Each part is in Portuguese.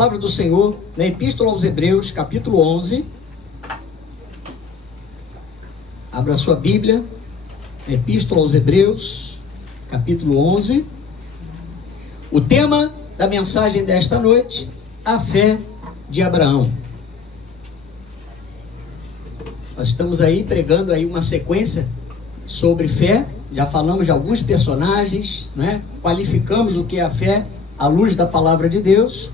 palavra do Senhor na Epístola aos Hebreus, capítulo 11. Abra sua Bíblia, Epístola aos Hebreus, capítulo 11. O tema da mensagem desta noite, a fé de Abraão. Nós estamos aí pregando aí uma sequência sobre fé. Já falamos de alguns personagens, né? Qualificamos o que é a fé à luz da palavra de Deus.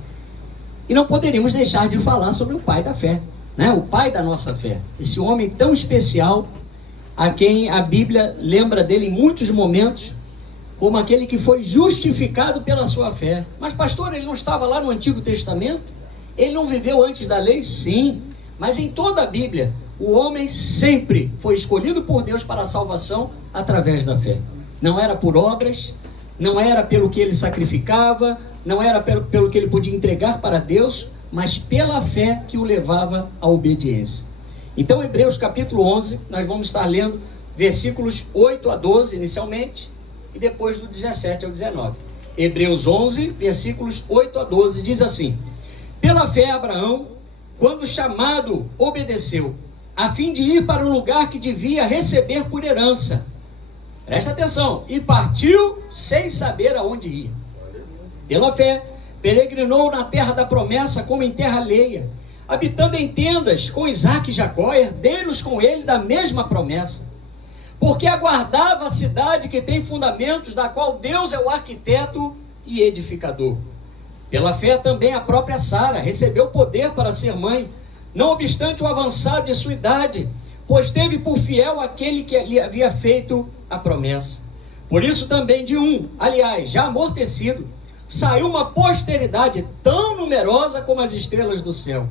E não poderíamos deixar de falar sobre o pai da fé, né? O pai da nossa fé. Esse homem tão especial, a quem a Bíblia lembra dele em muitos momentos, como aquele que foi justificado pela sua fé. Mas pastor, ele não estava lá no Antigo Testamento? Ele não viveu antes da lei? Sim, mas em toda a Bíblia, o homem sempre foi escolhido por Deus para a salvação através da fé. Não era por obras, não era pelo que ele sacrificava, não era pelo que ele podia entregar para Deus, mas pela fé que o levava à obediência. Então, Hebreus capítulo 11, nós vamos estar lendo versículos 8 a 12 inicialmente, e depois do 17 ao 19. Hebreus 11, versículos 8 a 12, diz assim: pela fé Abraão, quando chamado, obedeceu, a fim de ir para um lugar que devia receber por herança. Presta atenção. E partiu sem saber aonde ia. Pela fé, peregrinou na terra da promessa como em terra alheia, habitando em tendas com Isaque e Jacó, herdeiros com ele da mesma promessa. Porque aguardava a cidade que tem fundamentos, da qual Deus é o arquiteto e edificador. Pela fé também a própria Sara recebeu poder para ser mãe, não obstante o avançado de sua idade, pois teve por fiel aquele que lhe havia feito a promessa. Por isso também de um, aliás, já amortecido, saiu uma posteridade tão numerosa como as estrelas do céu,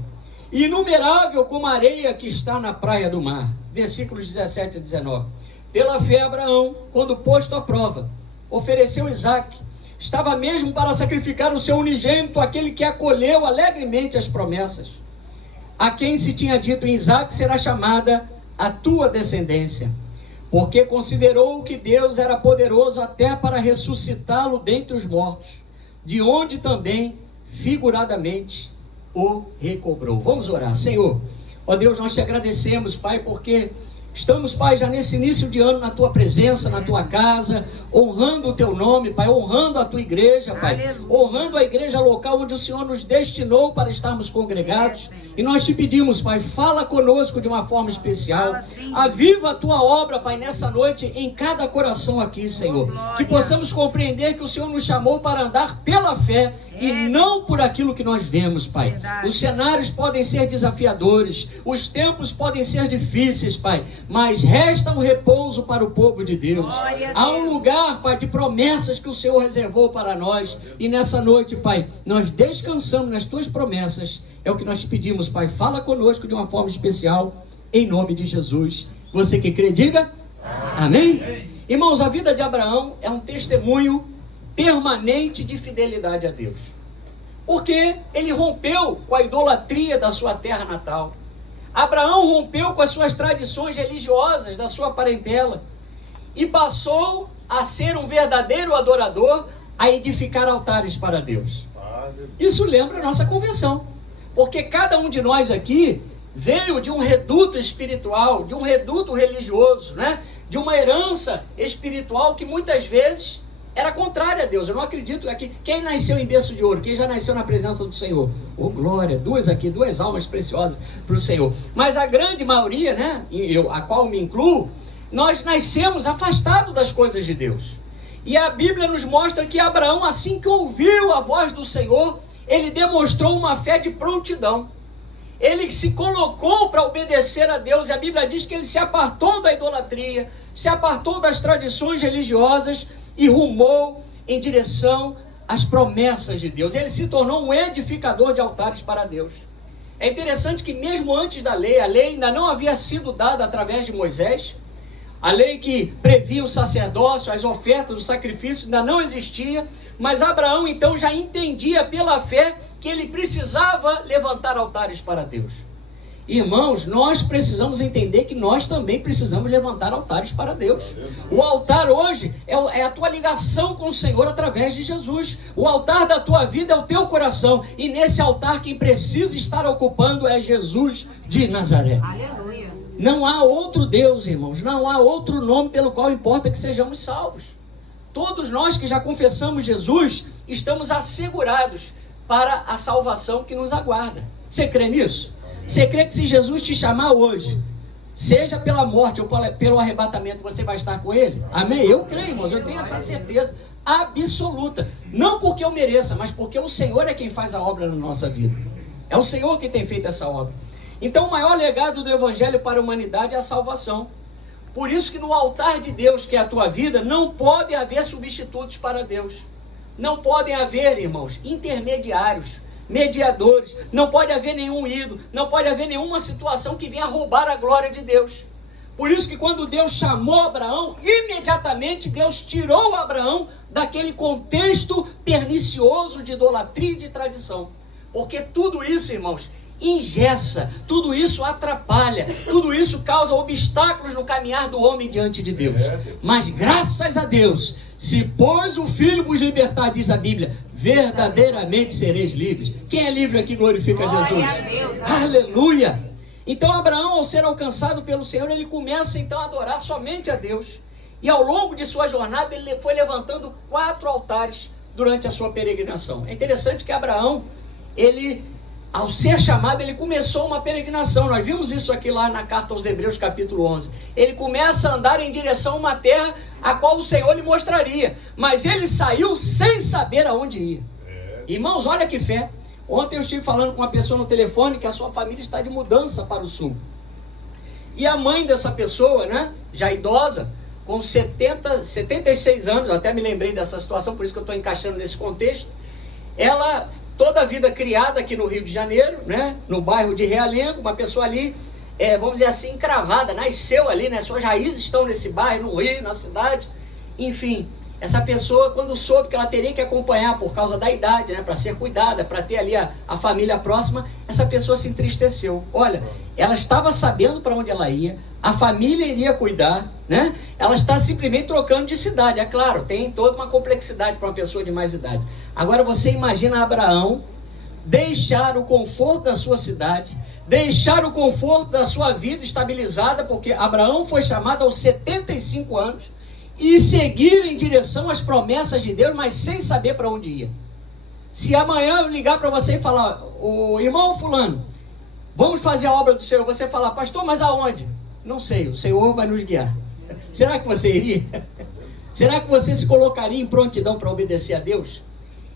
inumerável como a areia que está na praia do mar. Versículos 17 e 19. Pela fé Abraão, quando posto à prova, ofereceu Isaque. Estava mesmo para sacrificar o seu unigênito, aquele que acolheu alegremente as promessas, a quem se tinha dito: em Isaque será chamada a tua descendência, porque considerou que Deus era poderoso até para ressuscitá-lo dentre os mortos, de onde também figuradamente o recobrou. Vamos orar. Senhor, ó Deus, nós te agradecemos, Pai, porque estamos, Pai, já nesse início de ano na tua presença, na tua casa, honrando o teu nome, Pai, honrando a tua igreja, Pai, honrando a igreja local onde o Senhor nos destinou para estarmos congregados. E nós te pedimos, Pai, fala conosco de uma forma especial, aviva a tua obra, Pai, nessa noite em cada coração aqui, Senhor, que possamos compreender que o Senhor nos chamou para andar pela fé e não por aquilo que nós vemos, Pai. Os cenários podem ser desafiadores, os tempos podem ser difíceis, Pai, mas resta um repouso para o povo de Deus. Há um lugar, Pai, de promessas que o Senhor reservou para nós, e nessa noite, Pai, nós descansamos nas tuas promessas. É o que nós te pedimos, Pai, fala conosco de uma forma especial, em nome de Jesus. Você que crê, diga amém. Irmãos, a vida de Abraão é um testemunho permanente de fidelidade a Deus, porque ele rompeu com a idolatria da sua terra natal. Abraão rompeu com as suas tradições religiosas da sua parentela e passou a ser um verdadeiro adorador, a edificar altares para Deus. Isso lembra a nossa conversão, porque cada um de nós aqui veio de um reduto espiritual, de um reduto religioso, né? De uma herança espiritual que muitas vezes era contrária a Deus. Eu não acredito aqui. Quem nasceu em berço de ouro? Quem já nasceu na presença do Senhor? Oh, glória! Duas almas preciosas para o Senhor. Mas a grande maioria, né? A qual me incluo, nós nascemos afastados das coisas de Deus. E a Bíblia nos mostra que Abraão, assim que ouviu a voz do Senhor, ele demonstrou uma fé de prontidão. Ele se colocou para obedecer a Deus, e a Bíblia diz que ele se apartou da idolatria, se apartou das tradições religiosas e rumou em direção às promessas de Deus. Ele se tornou um edificador de altares para Deus. É interessante que mesmo antes da lei, a lei ainda não havia sido dada através de Moisés, a lei que previa o sacerdócio, as ofertas, o sacrifício ainda não existia, mas Abraão então já entendia pela fé que ele precisava levantar altares para Deus. Irmãos, nós precisamos entender que nós também precisamos levantar altares para Deus. O altar hoje é a tua ligação com o Senhor através de Jesus. O altar da tua vida é o teu coração. E nesse altar quem precisa estar ocupando é Jesus de Nazaré. Aleluia. Não há outro Deus, irmãos. Não há outro nome pelo qual importa que sejamos salvos. Todos nós que já confessamos Jesus, estamos assegurados para a salvação que nos aguarda. Você crê nisso? Você crê que se Jesus te chamar hoje, seja pela morte ou pelo arrebatamento, você vai estar com Ele? Amém? Eu creio, irmãos, eu tenho essa certeza absoluta. Não porque eu mereça, mas porque o Senhor é quem faz a obra na nossa vida. É o Senhor quem tem feito essa obra. Então o maior legado do Evangelho para a humanidade é a salvação. Por isso que no altar de Deus, que é a tua vida, não pode haver substitutos para Deus. Não podem haver, irmãos, intermediários, mediadores, não pode haver nenhum ídolo, não pode haver nenhuma situação que venha roubar a glória de Deus. Por isso que quando Deus chamou Abraão, imediatamente Deus tirou Abraão daquele contexto pernicioso de idolatria e de tradição. Porque tudo isso, irmãos, engessa, tudo isso atrapalha, tudo isso causa obstáculos no caminhar do homem diante de Deus. Mas graças a Deus, se pois o Filho vos libertar, diz a Bíblia, verdadeiramente sereis livres. Quem é livre aqui glorifica Jesus. A Deus, aleluia! Então Abraão, ao ser alcançado pelo Senhor, ele começa então a adorar somente a Deus. E ao longo de sua jornada, ele foi levantando 4 altares durante a sua peregrinação. É interessante que Abraão, ao ser chamado, ele começou uma peregrinação. Nós vimos isso aqui lá na carta aos Hebreus, capítulo 11. Ele começa a andar em direção a uma terra a qual o Senhor lhe mostraria. Mas ele saiu sem saber aonde ia. Irmãos, olha que fé. Ontem eu estive falando com uma pessoa no telefone que a sua família está de mudança para o sul. E a mãe dessa pessoa, né, já idosa, com 76 anos, eu até me lembrei dessa situação, por isso que eu estou encaixando nesse contexto. Ela, toda a vida criada aqui no Rio de Janeiro, né, no bairro de Realengo, uma pessoa ali, vamos dizer assim, encravada, nasceu ali, né, suas raízes estão nesse bairro, no Rio, na cidade. Enfim, essa pessoa, quando soube que ela teria que acompanhar por causa da idade, né, para ser cuidada, para ter ali a família próxima, essa pessoa se entristeceu. Olha, ela estava sabendo para onde ela ia, a família iria cuidar, né? Ela está simplesmente trocando de cidade. É claro, tem toda uma complexidade para uma pessoa de mais idade. Agora você imagina Abraão deixar o conforto da sua cidade, deixar o conforto da sua vida estabilizada, porque Abraão foi chamado aos 75 anos, e seguir em direção às promessas de Deus, mas sem saber para onde ia. Se amanhã eu ligar para você e falar, o irmão fulano, vamos fazer a obra do Senhor, você falar, pastor, mas aonde? Não sei, o Senhor vai nos guiar. Será que você iria? Será que você se colocaria em prontidão para obedecer a Deus?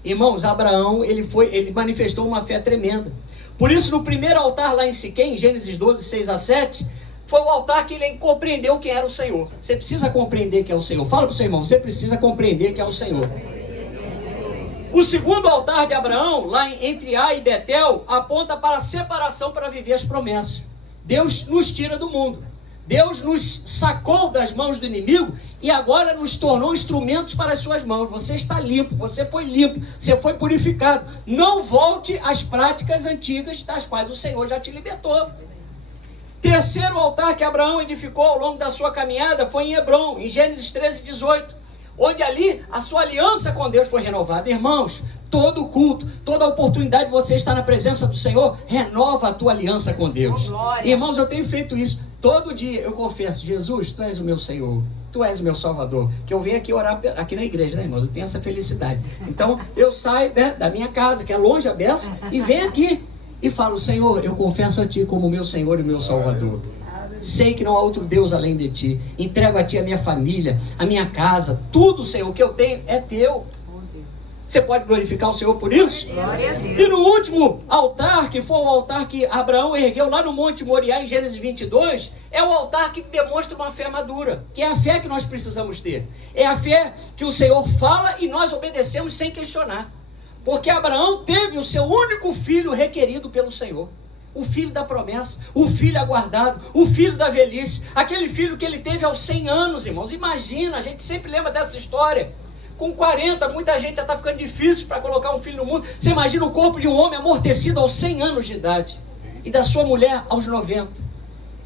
Irmãos, Abraão, ele manifestou uma fé tremenda. Por isso, no primeiro altar lá em Siquém, Gênesis 12, 6-7, foi o altar que ele compreendeu quem era o Senhor. Você precisa compreender quem é o Senhor. Fala para o seu irmão, você precisa compreender quem é o Senhor. O segundo altar de Abraão, lá entre Ai e Betel, aponta para a separação para viver as promessas. Deus nos tira do mundo. Deus nos sacou das mãos do inimigo e agora nos tornou instrumentos para as suas mãos. Você está limpo, você foi purificado. Não volte às práticas antigas das quais o Senhor já te libertou. Terceiro altar que Abraão edificou ao longo da sua caminhada foi em Hebrom, em Gênesis 13:18, onde ali a sua aliança com Deus foi renovada. Irmãos, todo culto, toda oportunidade de você estar na presença do Senhor, renova a tua aliança com Deus. Irmãos, eu tenho feito isso. Todo dia eu confesso, Jesus, Tu és o meu Senhor, Tu és o meu Salvador. Que eu venho aqui orar aqui na igreja, né, irmãos? Eu tenho essa felicidade. Então, eu saio, né, da minha casa, que é longe a beça, e venho aqui e falo, Senhor, eu confesso a Ti como meu Senhor e meu Salvador. Sei que não há outro Deus além de Ti. Entrego a Ti a minha família, a minha casa, tudo, Senhor, o que eu tenho é Teu. Você pode glorificar o Senhor por isso? Glória a Deus. E no último altar, que foi o altar que Abraão ergueu lá no Monte Moriá, em Gênesis 22, é o altar que demonstra uma fé madura, que é a fé que nós precisamos ter. É a fé que o Senhor fala e nós obedecemos sem questionar. Porque Abraão teve o seu único filho requerido pelo Senhor. O filho da promessa, o filho aguardado, o filho da velhice, aquele filho que ele teve aos 100 anos, irmãos. Imagina, a gente sempre lembra dessa história. Com 40, muita gente já está ficando difícil para colocar um filho no mundo. Você imagina o corpo de um homem amortecido aos 100 anos de idade. e da sua mulher aos 90.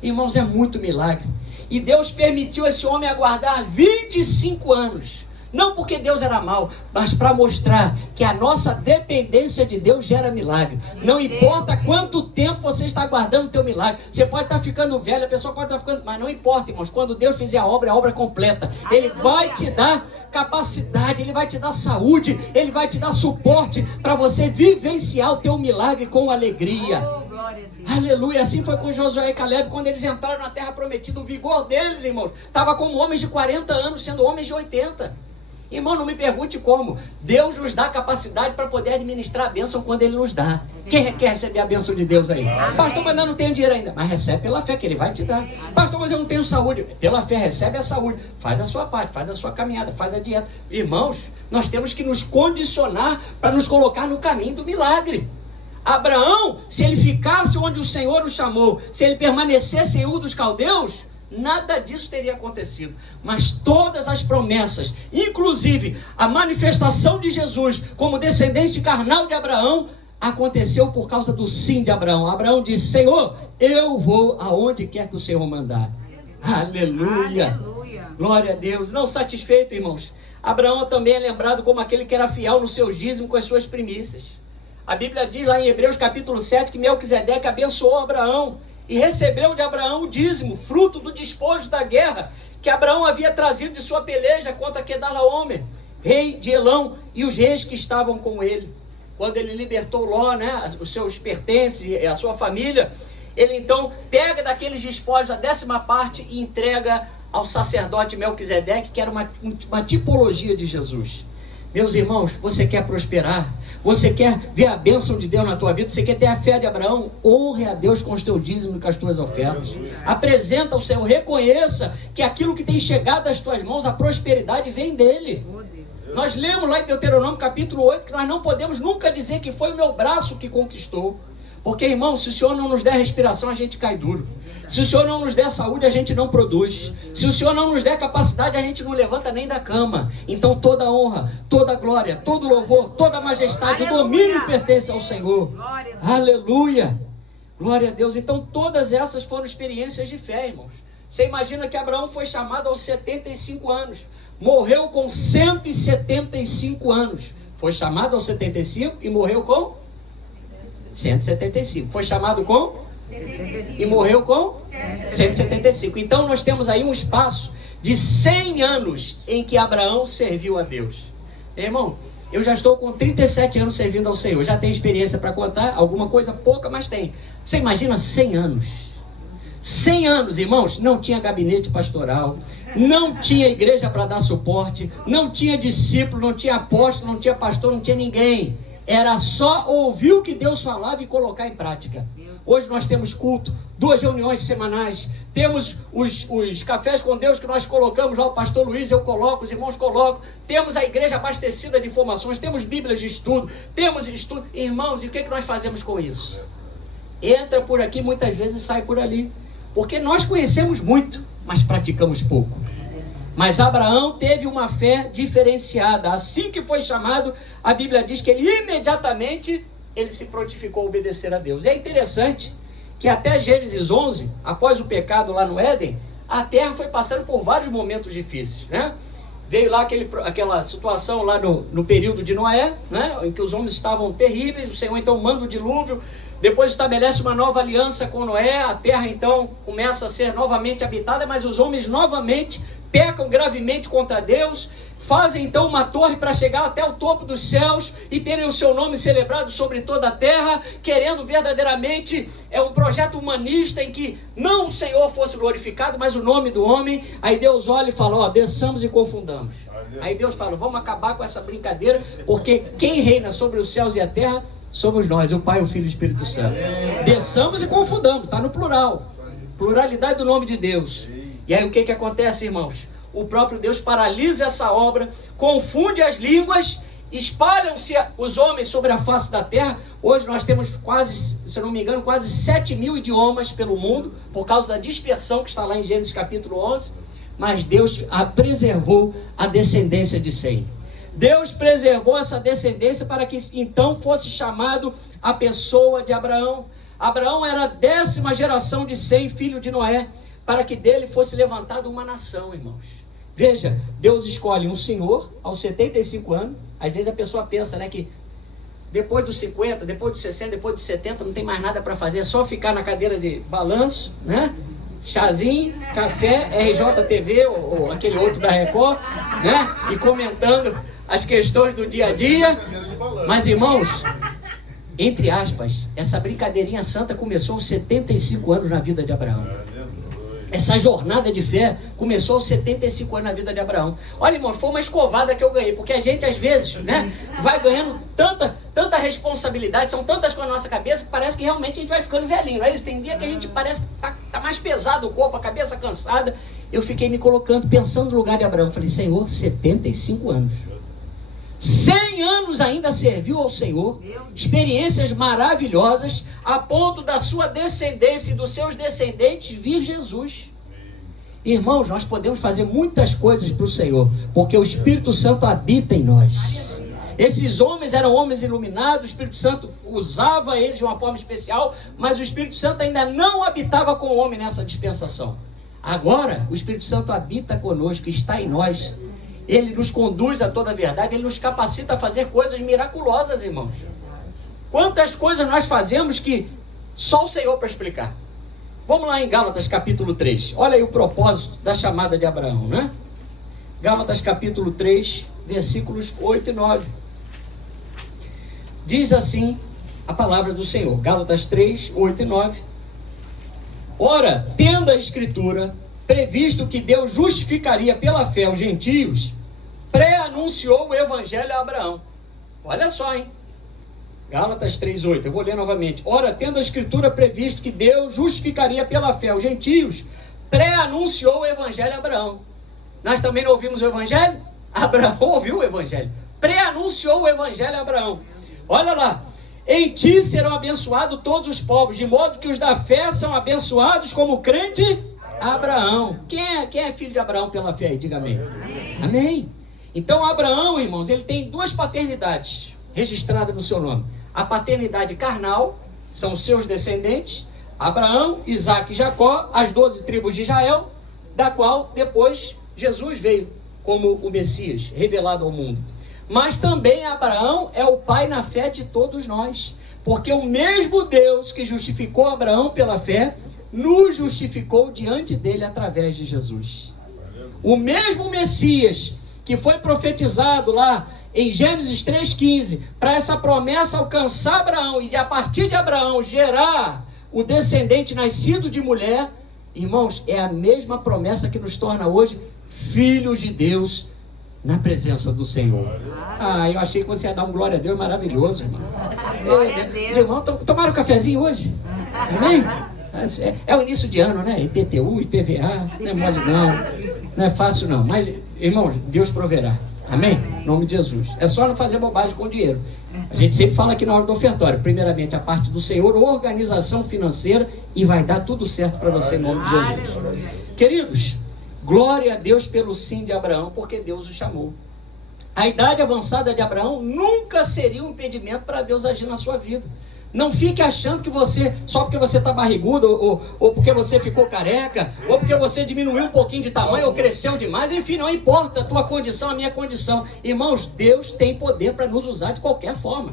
Irmãos, é muito milagre. E Deus permitiu esse homem aguardar 25 anos. Não porque Deus era mau, mas para mostrar que a nossa dependência de Deus gera milagre. Não importa quanto tempo você está aguardando o teu milagre. Você pode estar ficando velho, a pessoa pode estar ficando... Mas não importa, irmãos. Quando Deus fizer a obra completa. Ele vai te dar capacidade, Ele vai te dar saúde, Ele vai te dar suporte para você vivenciar o teu milagre com alegria. Aleluia, assim foi com Josué e Caleb, quando eles entraram na terra prometida. O vigor deles, irmãos, estava como homens de 40 anos, sendo homens de 80. Irmão, não me pergunte como. Deus nos dá capacidade para poder administrar a bênção quando Ele nos dá. Quem quer receber a bênção de Deus aí? Pastor, mas eu não tenho dinheiro ainda. Mas recebe pela fé que Ele vai te dar. Pastor, mas eu não tenho saúde. Pela fé, recebe a saúde. Faz a sua parte, faz a sua caminhada, faz a dieta. Irmãos, nós temos que nos condicionar para nos colocar no caminho do milagre. Abraão, se ele ficasse onde o Senhor o chamou, se ele permanecesse em Ur dos Caldeus, nada disso teria acontecido. Mas todas as promessas, inclusive a manifestação de Jesus como descendente carnal de Abraão, aconteceu por causa do sim de Abraão. Abraão disse: Senhor, eu vou aonde quer que o Senhor mandar. Aleluia. Aleluia. Glória a Deus. Não satisfeito, irmãos, Abraão também é lembrado como aquele que era fiel no seu dízimo com as suas primícias. A Bíblia diz lá em Hebreus capítulo 7 que Melquisedeque abençoou Abraão e recebeu de Abraão o dízimo, fruto do despojo da guerra que Abraão havia trazido de sua peleja contra Quedorlaomer, rei de Elão, e os reis que estavam com ele. Quando ele libertou Ló, os seus pertences e a sua família, ele então pega daqueles despojos a 10ª parte e entrega ao sacerdote Melquisedeque, que era uma tipologia de Jesus. Meus irmãos, você quer prosperar? Você quer ver a bênção de Deus na tua vida? Você quer ter a fé de Abraão? Honre a Deus com os teus dízimos e com as tuas ofertas. Apresenta ao Senhor, reconheça que aquilo que tem chegado às tuas mãos, a prosperidade vem dele. Nós lemos lá em Deuteronômio capítulo 8 que nós não podemos nunca dizer que foi o meu braço que conquistou. Porque, irmão, se o Senhor não nos der respiração, a gente cai duro. Se o Senhor não nos der saúde, a gente não produz. Se o Senhor não nos der capacidade, a gente não levanta nem da cama. Então toda honra, toda glória, todo louvor, toda majestade, aleluia, o domínio pertence ao Senhor. Glória a aleluia. Glória a Deus. Então todas essas foram experiências de fé, irmãos. Você imagina que Abraão foi chamado aos 75 anos. Morreu com 175 anos. Foi chamado aos 75 e morreu com 175. Foi chamado com 75. E morreu com 175. Então nós temos aí um espaço de 100 anos em que Abraão serviu a Deus. Irmão, eu já estou com 37 anos servindo ao Senhor. Já tenho experiência para contar, alguma coisa pouca, mas tem. Você imagina 100 anos. 100 anos, irmãos, não tinha gabinete pastoral, não tinha igreja para dar suporte, não tinha discípulo, não tinha apóstolo, não tinha pastor, não tinha ninguém. Era só ouvir o que Deus falava e colocar em prática. Hoje nós temos culto, 2 reuniões semanais, temos os cafés com Deus que nós colocamos lá, o pastor Luiz, eu coloco, os irmãos colocam, temos a igreja abastecida de informações, temos bíblias de estudo, temos estudo. Irmãos, e o que nós fazemos com isso? Entra por aqui muitas vezes e sai por ali, porque nós conhecemos muito, mas praticamos pouco. Mas Abraão teve uma fé diferenciada. Assim que foi chamado, a Bíblia diz que ele imediatamente ele se prontificou a obedecer a Deus. E é interessante que até Gênesis 11, após o pecado lá no Éden, a terra foi passando por vários momentos difíceis, né? Veio lá aquela situação lá no período de Noé, né? Em que os homens estavam terríveis. O Senhor então manda o dilúvio. Depois estabelece uma nova aliança com Noé. A terra então começa a ser novamente habitada, mas os homens novamente pecam gravemente contra Deus, fazem então uma torre para chegar até o topo dos céus e terem o seu nome celebrado sobre toda a terra, querendo verdadeiramente, um projeto humanista em que não o Senhor fosse glorificado, mas o nome do homem. Aí Deus olha e fala, desçamos e confundamos. Aí Deus fala, vamos acabar com essa brincadeira, porque quem reina sobre os céus e a terra somos nós, o Pai, o Filho e o Espírito Santo. Desçamos e confundamos, está no plural, pluralidade do nome de Deus. E aí o que acontece, irmãos? O próprio Deus paralisa essa obra, confunde as línguas, espalham-se os homens sobre a face da terra. Hoje nós temos quase, se eu não me engano, quase 7.000 idiomas pelo mundo, por causa da dispersão que está lá em Gênesis capítulo 11. Mas Deus preservou a descendência de Sem. Deus preservou essa descendência para que então fosse chamado a pessoa de Abraão. Abraão era a 10ª geração de Sem, filho de Noé, para que dele fosse levantada uma nação, irmãos. Veja, Deus escolhe um senhor aos 75 anos. Às vezes a pessoa pensa, né, que depois dos 50, depois dos 60, depois dos 70, não tem mais nada para fazer, é só ficar na cadeira de balanço, né? Chazinho, café, RJTV ou aquele outro da Record, né? E comentando as questões do dia a dia. Mas, irmãos, entre aspas, essa brincadeirinha santa começou aos 75 anos na vida de Abraão. Essa jornada de fé começou aos 75 anos na vida de Abraão. Olha, irmão, foi uma escovada que eu ganhei, porque a gente às vezes, né, vai ganhando tanta responsabilidade, são tantas coisas na nossa cabeça que parece que realmente a gente vai ficando velhinho, não é isso? Tem dia que a gente parece que tá mais pesado o corpo, a cabeça cansada. Eu fiquei me colocando, pensando no lugar de Abraão. Falei, Senhor, 75 anos. 100 anos ainda serviu ao Senhor, experiências maravilhosas, a ponto da sua descendência e dos seus descendentes vir Jesus. Irmãos, nós podemos fazer muitas coisas para o Senhor, porque o Espírito Santo habita em nós. Esses homens eram homens iluminados, o Espírito Santo usava eles de uma forma especial, mas o Espírito Santo ainda não habitava com o homem nessa dispensação. Agora, o Espírito Santo habita conosco, está em nós. Ele nos conduz a toda a verdade, ele nos capacita a fazer coisas miraculosas, irmãos. Quantas coisas nós fazemos que só o Senhor para explicar. Vamos lá em Gálatas capítulo 3. Olha aí o propósito da chamada de Abraão, né? Gálatas capítulo 3, versículos 8 e 9. Diz assim a palavra do Senhor. Gálatas 3, 8 e 9. Ora, tendo a Escritura previsto que Deus justificaria pela fé os gentios, pré-anunciou o evangelho a Abraão. Olha só, hein? Gálatas 3:8, eu vou ler novamente. Ora, tendo a Escritura previsto que Deus justificaria pela fé os gentios, pré-anunciou o evangelho a Abraão. Nós também não ouvimos o evangelho? Abraão ouviu o evangelho. Pré-anunciou o evangelho a Abraão. Olha lá. Em ti serão abençoados todos os povos, de modo que os da fé são abençoados como crente Abraão. Quem é filho de Abraão pela fé? Diga amém. Amém. Então Abraão, irmãos, ele tem duas paternidades registradas no seu nome. A paternidade carnal, são os seus descendentes, Abraão, Isaque e Jacó, as 12 tribos de Israel, da qual depois Jesus veio como o Messias, revelado ao mundo. Mas também Abraão é o pai na fé de todos nós, porque o mesmo Deus que justificou Abraão pela fé, nos justificou diante dele através de Jesus. O mesmo Messias que foi profetizado lá em Gênesis 3,15, para essa promessa alcançar Abraão e a partir de Abraão gerar o descendente nascido de mulher, irmãos, é a mesma promessa que nos torna hoje filhos de Deus na presença do Senhor. Eu achei que você ia dar um glória a Deus maravilhoso, irmão. Os irmãos tomaram um cafezinho hoje? Amém? É o início de ano, né? IPTU, IPVA, não é mole não é fácil não, mas, irmãos, Deus proverá, amém? Em nome de Jesus. É só não fazer bobagem com o dinheiro. A gente sempre fala aqui na hora do ofertório, primeiramente a parte do Senhor, organização financeira, e vai dar tudo certo para você em nome de Jesus. Queridos, glória a Deus pelo sim de Abraão, porque Deus o chamou. A idade avançada de Abraão nunca seria um impedimento para Deus agir na sua vida. Não fique achando que você, só porque você está barrigudo, ou porque você ficou careca, ou porque você diminuiu um pouquinho de tamanho, ou cresceu demais, enfim, não importa a tua condição, a minha condição. Irmãos, Deus tem poder para nos usar de qualquer forma.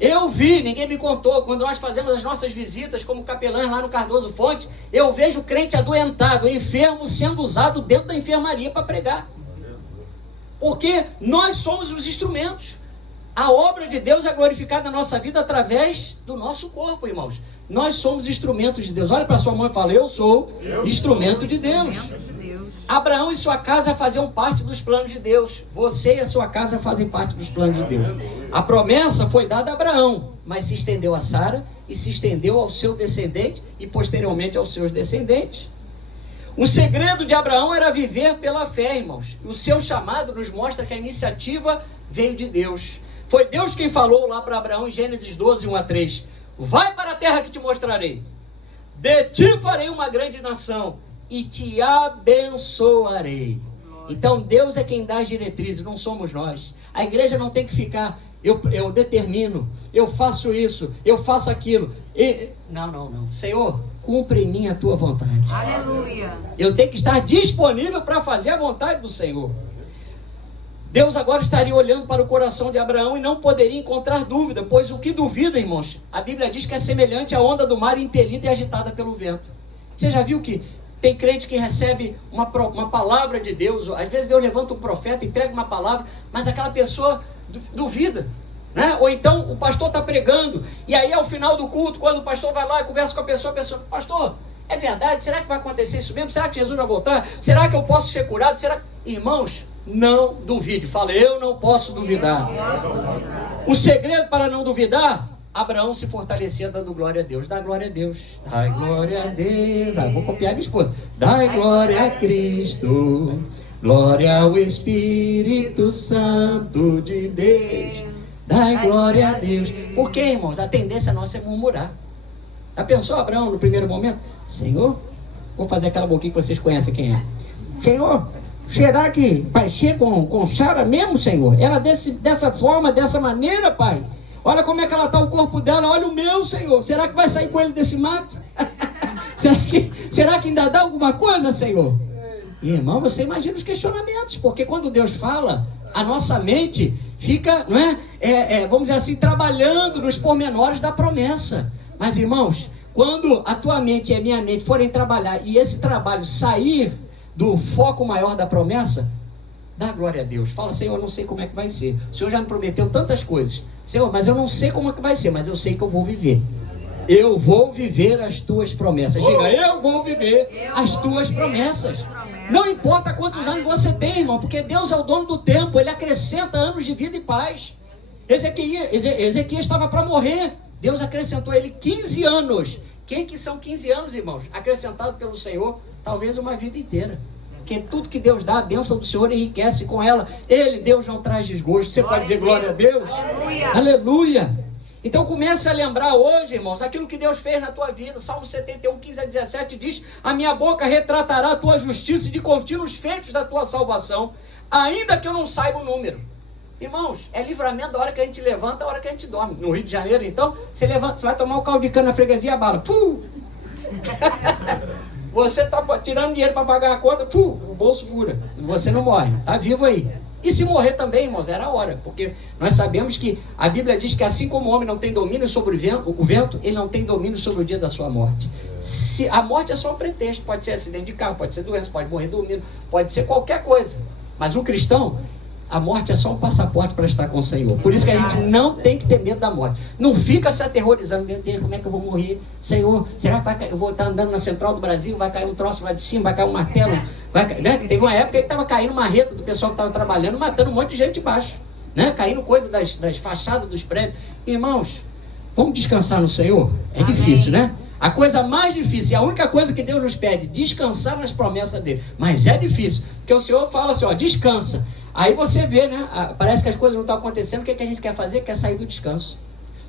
Eu vi, ninguém me contou, quando nós fazemos as nossas visitas como capelães lá no Cardoso Fonte, eu vejo o crente adoentado, enfermo, sendo usado dentro da enfermaria para pregar. Porque nós somos os instrumentos. A obra de Deus é glorificada na nossa vida através do nosso corpo, irmãos. Nós somos instrumentos de Deus. Olha para sua mãe e fala, eu sou instrumento de Deus. Abraão e sua casa faziam parte dos planos de Deus. Você e a sua casa fazem parte dos planos de Deus. A promessa foi dada a Abraão, mas se estendeu a Sara e se estendeu ao seu descendente e posteriormente aos seus descendentes. O segredo de Abraão era viver pela fé, irmãos. O seu chamado nos mostra que a iniciativa veio de Deus. Foi Deus quem falou lá para Abraão em Gênesis 12, 1-3. Vai para a terra que te mostrarei. De ti farei uma grande nação e te abençoarei. Então Deus é quem dá as diretrizes, não somos nós. A igreja não tem que ficar eu determino, eu faço isso, eu faço aquilo. Não. Senhor, cumpre em mim a tua vontade. Aleluia. Eu tenho que estar disponível para fazer a vontade do Senhor. Deus agora estaria olhando para o coração de Abraão e não poderia encontrar dúvida, pois o que duvida, irmãos, a Bíblia diz que é semelhante à onda do mar impelida e agitada pelo vento. Você já viu que tem crente que recebe uma palavra de Deus? Às vezes Deus levanta um profeta, entrega uma palavra, mas aquela pessoa duvida, né? Ou então o pastor está pregando, e aí ao final do culto, quando o pastor vai lá e conversa com a pessoa, pastor, é verdade? Será que vai acontecer isso mesmo? Será que Jesus vai voltar? Será que eu posso ser curado? Irmãos, não duvide. Fala, eu não posso duvidar. O segredo para não duvidar, Abraão se fortalecia dando glória a Deus. Dá glória a Deus. Dai glória a Deus. Vou copiar minha esposa. Dai glória a Cristo. Glória ao Espírito Santo de Deus. Dai glória a Deus. Por quê, irmãos? A tendência nossa é murmurar. Já pensou Abraão no primeiro momento? Senhor, vou fazer aquela boquinha que vocês conhecem quem é. Senhor, será que vai ser com Sara mesmo, Senhor? Ela dessa forma, dessa maneira, Pai? Olha como é que ela está, o corpo dela, olha o meu, Senhor. Será que vai sair com ele desse mato? será que ainda dá alguma coisa, Senhor? Irmão, você imagina os questionamentos, porque quando Deus fala, a nossa mente fica, não vamos dizer assim, trabalhando nos pormenores da promessa. Mas, irmãos, quando a tua mente e a minha mente forem trabalhar e esse trabalho sair do foco maior da promessa, dá glória a Deus. Fala, Senhor, eu não sei como é que vai ser. O Senhor já me prometeu tantas coisas. Senhor, mas eu não sei como é que vai ser, mas eu sei que eu vou viver. Eu vou viver as tuas promessas. Diga, eu vou viver as tuas promessas. Não importa quantos anos você tem, irmão, porque Deus é o dono do tempo. Ele acrescenta anos de vida e paz. Ezequias estava para morrer. Deus acrescentou a ele 15 anos. Quem que são 15 anos, irmãos? Acrescentado pelo Senhor, talvez uma vida inteira. Porque tudo que Deus dá, a bênção do Senhor enriquece com ela. Deus não traz desgosto. Você pode dizer glória a Deus? Aleluia. Aleluia. Então comece a lembrar hoje, irmãos, aquilo que Deus fez na tua vida. Salmo 71, 15 a 17 diz: a minha boca retratará a tua justiça e de contínuo os feitos da tua salvação, ainda que eu não saiba o número. Irmãos, é livramento da hora que a gente levanta, da hora que a gente dorme. No Rio de Janeiro, então, você levanta, você vai tomar um caldo de cana na freguesia, a bala. Você está tirando dinheiro para pagar a conta, o bolso fura. Você não morre, está vivo aí. E se morrer também, irmãos, era a hora. Porque nós sabemos que a Bíblia diz que assim como o homem não tem domínio sobre o vento, ele não tem domínio sobre o dia da sua morte. A morte é só um pretexto. Pode ser acidente de carro, pode ser doença, pode morrer dormindo, pode ser qualquer coisa. Mas o cristão, a morte é só um passaporte para estar com o Senhor. Por isso que a gente não tem que ter medo da morte. Não fica se aterrorizando. Meu Deus, como é que eu vou morrer? Senhor, será que vai cair? Eu vou estar andando na central do Brasil, vai cair um troço lá de cima, vai cair um martelo, né? Teve uma época que estava caindo marreta do pessoal que estava trabalhando, matando um monte de gente embaixo, né? Caindo coisa das fachadas dos prédios. Irmãos, vamos descansar no Senhor? É difícil, né? A coisa mais difícil, a única coisa que Deus nos pede, descansar nas promessas dele. Mas é difícil, porque o Senhor fala assim, descansa. Aí você vê, né? Parece que as coisas não estão acontecendo. O que a gente quer fazer? Quer sair do descanso.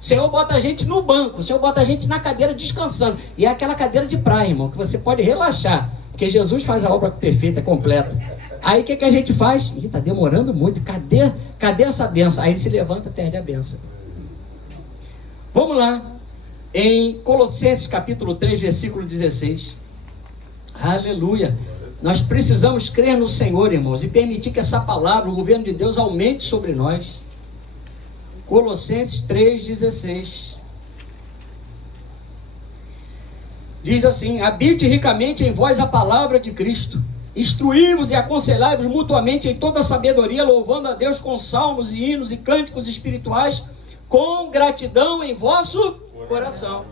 O Senhor bota a gente no banco. O Senhor bota a gente na cadeira descansando. E é aquela cadeira de praia, irmão, que você pode relaxar. Porque Jesus faz a obra perfeita, completa. Aí o que a gente faz? Está demorando muito. Cadê essa benção? Aí ele se levanta e perde a benção. Vamos lá. Em Colossenses capítulo 3, versículo 16. Aleluia. Nós precisamos crer no Senhor, irmãos, e permitir que essa palavra, o governo de Deus, aumente sobre nós. Colossenses 3,16. Diz assim: habite ricamente em vós a palavra de Cristo, instruí-vos e aconselhai-vos mutuamente em toda sabedoria, louvando a Deus com salmos e hinos e cânticos espirituais, com gratidão em vosso coração.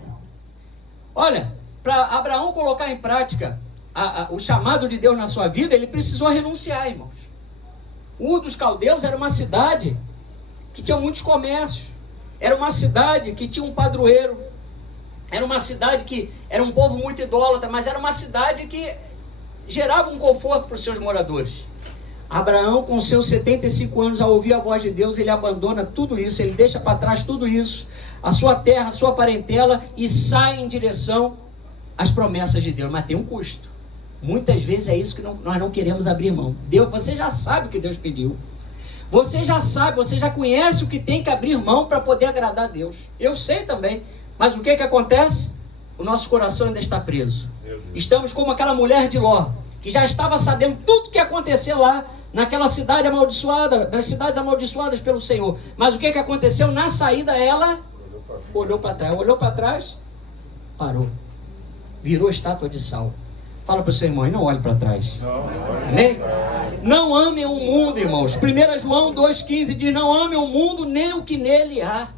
Olha, para Abraão colocar em prática o chamado de Deus na sua vida, ele precisou renunciar, irmãos. Ur dos Caldeus era uma cidade que tinha muitos comércios, era uma cidade que tinha um padroeiro, era uma cidade que era um povo muito idólatra, mas era uma cidade que gerava um conforto para os seus moradores. Abraão, com seus 75 anos, ao ouvir a voz de Deus, ele abandona tudo isso, ele deixa para trás tudo isso, a sua terra, a sua parentela, e sai em direção às promessas de Deus. Mas tem um custo. Muitas vezes é isso que nós não queremos abrir mão. Deus, você já sabe o que Deus pediu. Você já sabe, você já conhece o que tem que abrir mão para poder agradar a Deus. Eu sei também. Mas o que acontece? O nosso coração ainda está preso. Estamos como aquela mulher de Ló, que já estava sabendo tudo o que ia acontecer lá, naquela cidade amaldiçoada, nas cidades amaldiçoadas pelo Senhor. Mas o que aconteceu? Na saída ela olhou para trás, parou. Virou estátua de sal. Fala para o seu irmão, não olhe para trás. Amém? Não amem o mundo, irmãos. 1 João 2,15 diz, não amem o mundo nem o que nele há.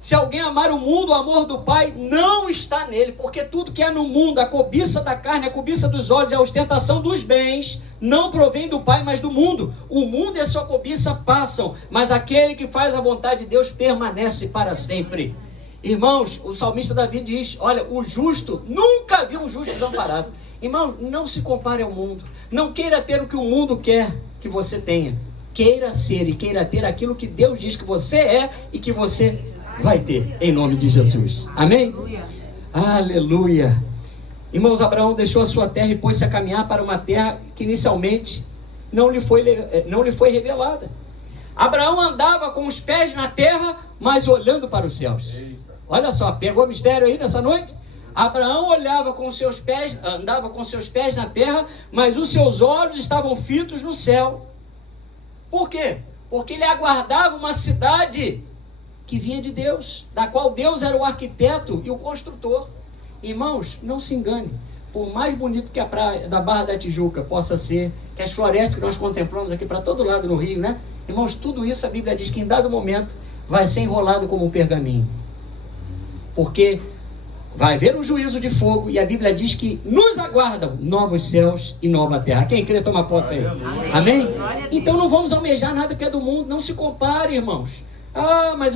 Se alguém amar o mundo, o amor do Pai não está nele, porque tudo que é no mundo, a cobiça da carne, a cobiça dos olhos e a ostentação dos bens, não provém do Pai, mas do mundo. O mundo e a sua cobiça passam, mas aquele que faz a vontade de Deus permanece para sempre. Irmãos, o salmista Davi diz, olha, o justo, nunca viu um justo desamparado. Irmão, não se compare ao mundo. Não queira ter o que o mundo quer que você tenha. Queira ser e queira ter aquilo que Deus diz que você é e que você vai ter, em nome de Jesus. Amém? Aleluia. Irmãos, Abraão deixou a sua terra e pôs-se a caminhar para uma terra que inicialmente não lhe foi revelada. Abraão andava com os pés na terra, mas olhando para os céus. Olha só, pegou mistério aí nessa noite? Abraão olhava com seus pés, andava com seus pés na terra, mas os seus olhos estavam fitos no céu. Por quê? Porque ele aguardava uma cidade que vinha de Deus, da qual Deus era o arquiteto e o construtor. Irmãos, não se engane. Por mais bonito que a praia da Barra da Tijuca possa ser, que as florestas que nós contemplamos aqui para todo lado no Rio, né? Irmãos, tudo isso a Bíblia diz que em dado momento vai ser enrolado como um pergaminho. Porque vai haver um juízo de fogo e a Bíblia diz que nos aguardam novos céus e nova terra. Quem crê, toma posse aí. Amém? Então não vamos almejar nada que é do mundo. Não se compare, irmãos. Ah, mas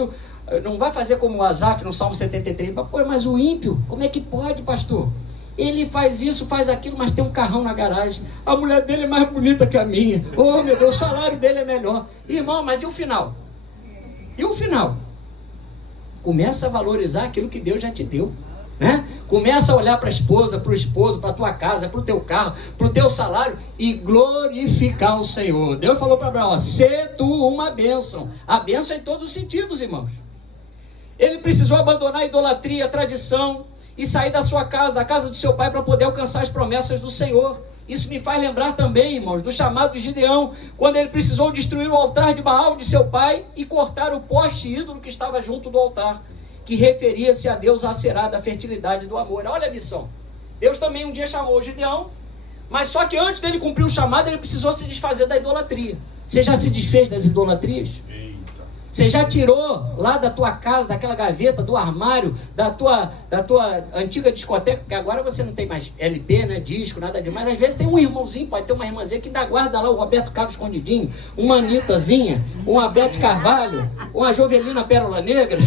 não vai fazer como o Asaf no Salmo 73. Pô, mas o ímpio, como é que pode, pastor? Ele faz isso, faz aquilo, mas tem um carrão na garagem. A mulher dele é mais bonita que a minha. Oh, meu Deus, o salário dele é melhor. Irmão, mas e o final? E o final? Começa a valorizar aquilo que Deus já te deu, né? Começa a olhar para a esposa, para o esposo, para a tua casa, para o teu carro, para o teu salário e glorificar o Senhor. Deus falou para Abraão, sê tu uma bênção. A bênção é em todos os sentidos, irmãos. Ele precisou abandonar a idolatria, a tradição e sair da sua casa, da casa do seu pai, para poder alcançar as promessas do Senhor. Isso me faz lembrar também, irmãos, do chamado de Gideão, quando ele precisou destruir o altar de Baal de seu pai e cortar o poste ídolo que estava junto do altar, que referia-se a Deus Aserá, da fertilidade do amor. Olha a missão. Deus também um dia chamou Gideão, mas só que antes dele cumprir o chamado, ele precisou se desfazer da idolatria. Você já se desfez das idolatrias? Você já tirou lá da tua casa, daquela gaveta, do armário, da tua antiga discoteca, porque agora você não tem mais LP, né, disco, nada demais. Às vezes tem um irmãozinho, pode ter uma irmãzinha que ainda guarda lá o Roberto Carlos escondidinho, uma Anitazinha, uma Bete Carvalho, uma Jovelina Pérola Negra.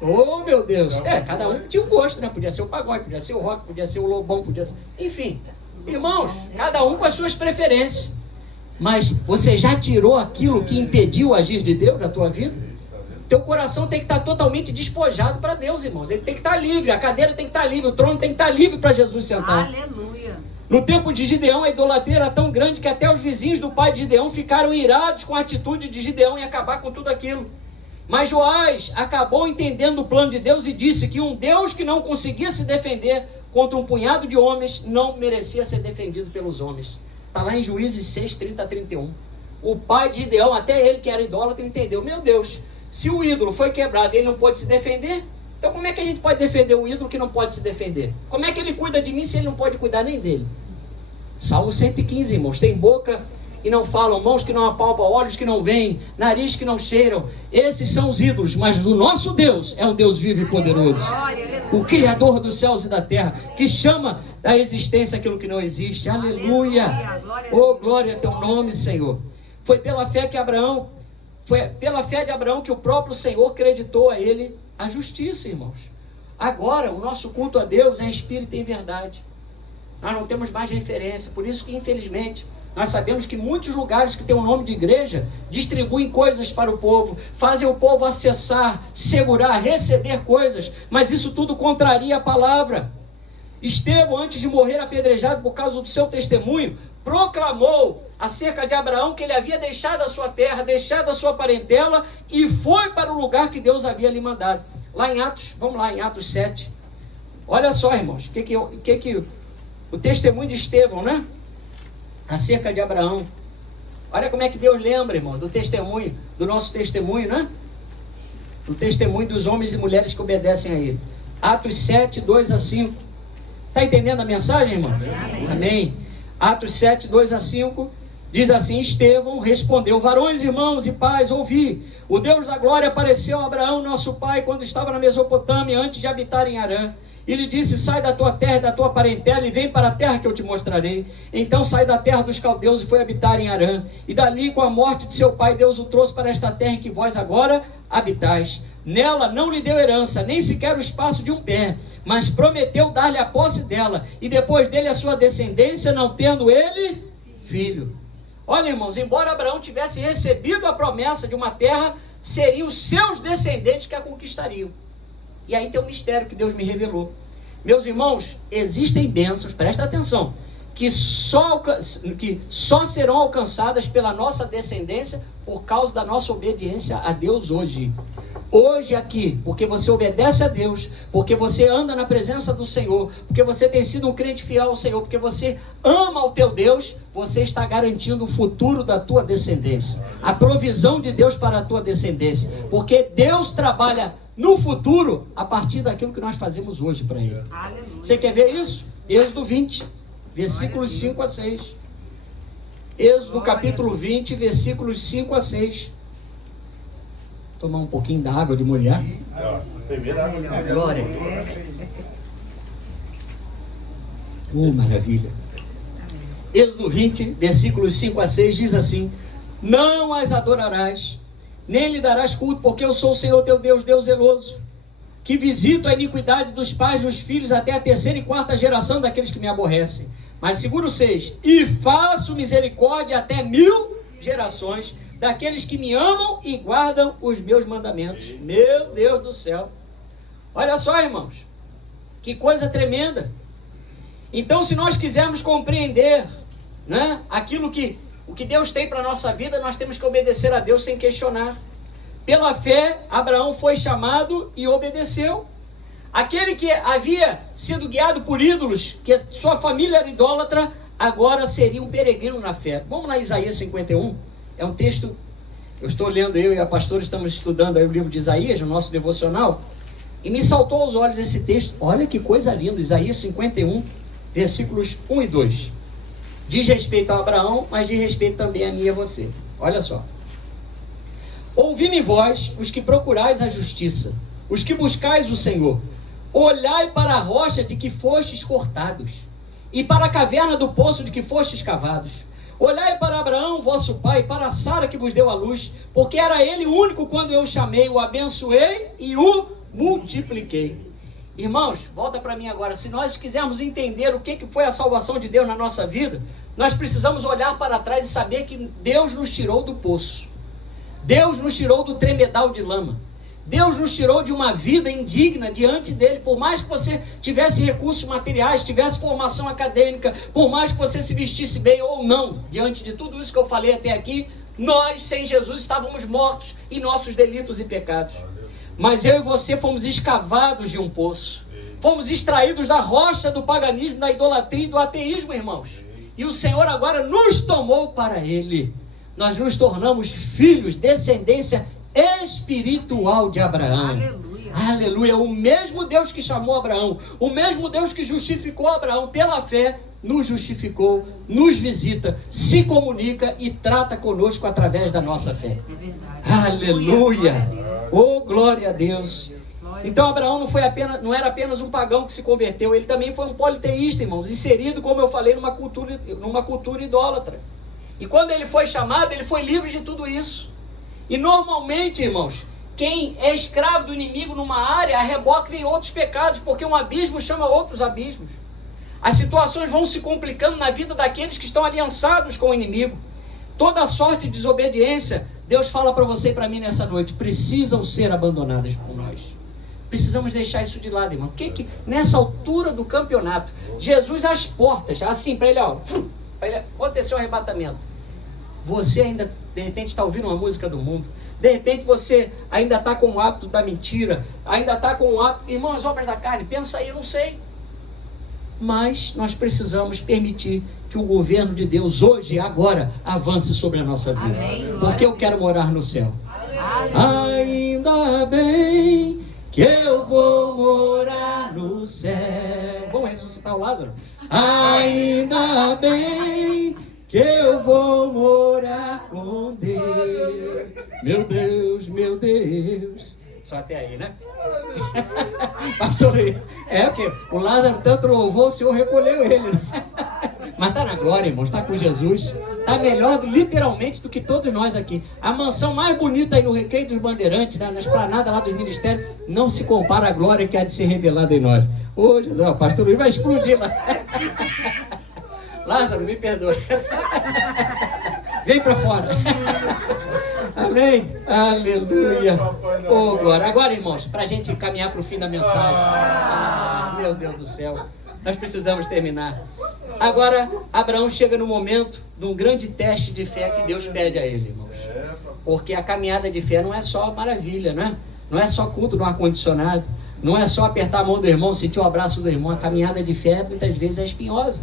Oh, meu Deus. Cada um tinha um gosto, né? Podia ser o pagode, podia ser o rock, podia ser o lobão, podia ser... Enfim, irmãos, cada um com as suas preferências. Mas você já tirou aquilo que impediu o agir de Deus na tua vida? Teu coração tem que estar totalmente despojado para Deus, irmãos. Ele tem que estar livre, a cadeira tem que estar livre, o trono tem que estar livre para Jesus sentar. Aleluia. No tempo de Gideão, a idolatria era tão grande que até os vizinhos do pai de Gideão ficaram irados com a atitude de Gideão em acabar com tudo aquilo. Mas Joás acabou entendendo o plano de Deus e disse que um Deus que não conseguia se defender contra um punhado de homens não merecia ser defendido pelos homens. Está lá em Juízes 6, 30 a 31. O pai de Gideão, até ele que era idólatra, entendeu. Meu Deus, se o ídolo foi quebrado e ele não pode se defender, então como é que a gente pode defender um ídolo que não pode se defender? Como é que ele cuida de mim se ele não pode cuidar nem dele? Salmo 115, irmãos. Tem boca e não falam, mãos que não apalpam, olhos que não veem, nariz que não cheiram. Esses são os ídolos, mas o nosso Deus é um Deus vivo e poderoso. O Criador dos céus e da terra, que chama da existência aquilo que não existe. Aleluia! Oh, glória a teu nome, Senhor. Foi pela fé de Abraão que o próprio Senhor creditou a ele a justiça, irmãos. Agora, o nosso culto a Deus é em espírito e em verdade. Nós não temos mais referência, por isso que, infelizmente, nós sabemos que muitos lugares que têm o nome de igreja distribuem coisas para o povo, fazem o povo acessar, segurar, receber coisas, mas isso tudo contraria a palavra. Estevão, antes de morrer apedrejado por causa do seu testemunho, proclamou acerca de Abraão que ele havia deixado a sua terra, deixado a sua parentela e foi para o lugar que Deus havia lhe mandado. Lá em Atos, vamos lá em Atos 7. Olha só, irmãos, o testemunho de Estevão, né? Acerca de Abraão. Olha como é que Deus lembra, irmão, do testemunho, do nosso testemunho, né? Do testemunho dos homens e mulheres que obedecem a Ele. Atos 7, 2 a 5. Está entendendo a mensagem, irmão? Amém. Amém. Atos 7, 2 a 5. Diz assim: Estevão respondeu: varões, irmãos e pais, ouvi. O Deus da glória apareceu a Abraão, nosso pai, quando estava na Mesopotâmia, antes de habitar em Harã. E lhe disse: sai da tua terra e da tua parentela e vem para a terra que eu te mostrarei. Então sai da terra dos caldeus e foi habitar em Harã. E dali, com a morte de seu pai, Deus o trouxe para esta terra em que vós agora habitais. Nela não lhe deu herança, nem sequer o espaço de um pé, mas prometeu dar-lhe a posse dela, e depois dele a sua descendência, não tendo ele filho. Olha, irmãos, embora Abraão tivesse recebido a promessa de uma terra, seriam os seus descendentes que a conquistariam. E aí tem um mistério que Deus me revelou. Meus irmãos, existem bênçãos, presta atenção, que só serão alcançadas pela nossa descendência por causa da nossa obediência a Deus hoje. Hoje aqui, porque você obedece a Deus, porque você anda na presença do Senhor, porque você tem sido um crente fiel ao Senhor, porque você ama o teu Deus, você está garantindo o futuro da tua descendência, a provisão de Deus para a tua descendência, porque Deus trabalha no futuro a partir daquilo que nós fazemos hoje para Ele. Você quer ver isso? Êxodo 20, versículos 5 a 6. Êxodo capítulo 20, versículos 5 a 6. Tomar um pouquinho da água de molhar. Glória. Maravilha. Êxodo 20, versículos 5 a 6 diz assim: não as adorarás, nem lhe darás culto, porque eu sou o Senhor teu Deus, Deus zeloso, que visito a iniquidade dos pais dos filhos até a terceira e quarta geração daqueles que me aborrecem. Mas seguro 6, e faço misericórdia até 1000 gerações daqueles que me amam e guardam os meus mandamentos. Meu Deus do céu. Olha só, irmãos, que coisa tremenda. Então, se nós quisermos compreender, né, o que Deus tem para a nossa vida, nós temos que obedecer a Deus sem questionar. Pela fé, Abraão foi chamado e obedeceu. Aquele que havia sido guiado por ídolos, que sua família era idólatra, agora seria um peregrino na fé. Vamos lá, Isaías 51. É um texto, eu estou lendo, eu e a pastora estamos estudando aí o livro de Isaías, no nosso devocional, e me saltou aos olhos esse texto. Olha que coisa linda, Isaías 51, versículos 1 e 2. Diz respeito a Abraão, mas diz respeito também a mim e a você. Olha só. Ouvi-me vós, os que procurais a justiça, os que buscais o Senhor. Olhai para a rocha de que fostes cortados, e para a caverna do poço de que fostes cavados. Olhai para Abraão, vosso pai, para Sara que vos deu a luz, porque era ele o único quando eu o chamei, o abençoei e o multipliquei. Irmãos, volta para mim agora. Se nós quisermos entender o que foi a salvação de Deus na nossa vida, nós precisamos olhar para trás e saber que Deus nos tirou do poço. Deus nos tirou do tremedal de lama. Deus nos tirou de uma vida indigna diante dele. Por mais que você tivesse recursos materiais, tivesse formação acadêmica, por mais que você se vestisse bem ou não, diante de tudo isso que eu falei até aqui, nós sem Jesus estávamos mortos em nossos delitos e pecados. Mas eu e você fomos escavados de um poço, fomos extraídos da rocha do paganismo, da idolatria e do ateísmo, irmãos. E o Senhor agora nos tomou para Ele. Nós nos tornamos filhos, descendência espiritual de Abraão. Aleluia. Aleluia. O mesmo Deus que chamou Abraão, o mesmo Deus que justificou Abraão pela fé, nos justificou, nos visita, se comunica e trata conosco através da nossa fé. É verdade. Aleluia. Oh, glória a Deus. Então Abraão não era apenas um pagão que se converteu, ele também foi um politeísta, irmãos, inserido, como eu falei, numa cultura idólatra. E quando ele foi chamado, ele foi livre de tudo isso. E normalmente, irmãos, quem é escravo do inimigo numa área, a reboque vem outros pecados, porque um abismo chama outros abismos. As situações vão se complicando na vida daqueles que estão aliançados com o inimigo. Toda sorte de desobediência, Deus fala para você e para mim nessa noite, precisam ser abandonadas por nós. Precisamos deixar isso de lado, irmão. Nessa altura do campeonato, Jesus às portas, assim para ele, ó, Aconteceu o arrebatamento. Você ainda, de repente, está ouvindo uma música do mundo. De repente, você ainda está com o hábito da mentira. Ainda está com o hábito... Irmão, as obras da carne, pensa aí, eu não sei. Mas nós precisamos permitir que o governo de Deus hoje, agora, avance sobre a nossa vida. Amém. Porque eu quero morar no céu. Amém. Ainda bem que eu vou morar no céu. Vamos ressuscitar o Lázaro? Ainda bem que eu vou morar com Deus. Meu Deus, meu Deus. Só até aí, né? Pastor, porque o Lázaro tanto louvou, o Senhor recolheu ele, né? Mas está na glória, irmãos, está com Jesus. Está melhor, literalmente, do que todos nós aqui. A mansão mais bonita aí no Recreio dos Bandeirantes, né, na esplanada lá dos ministérios, não se compara à glória que há de ser revelada em nós. Ô, Jesus, o pastor Luiz vai explodir lá. Lázaro, me perdoe. Vem para fora. Amém? Aleluia. Oh, glória. Agora, irmãos, para a gente caminhar para o fim da mensagem. Meu Deus do céu. Nós precisamos terminar. Agora, Abraão chega no momento de um grande teste de fé que Deus pede a ele, irmãos. Porque a caminhada de fé não é só maravilha, né? Não é só culto no ar-condicionado. Não é só apertar a mão do irmão, sentir o abraço do irmão. A caminhada de fé, muitas vezes, é espinhosa.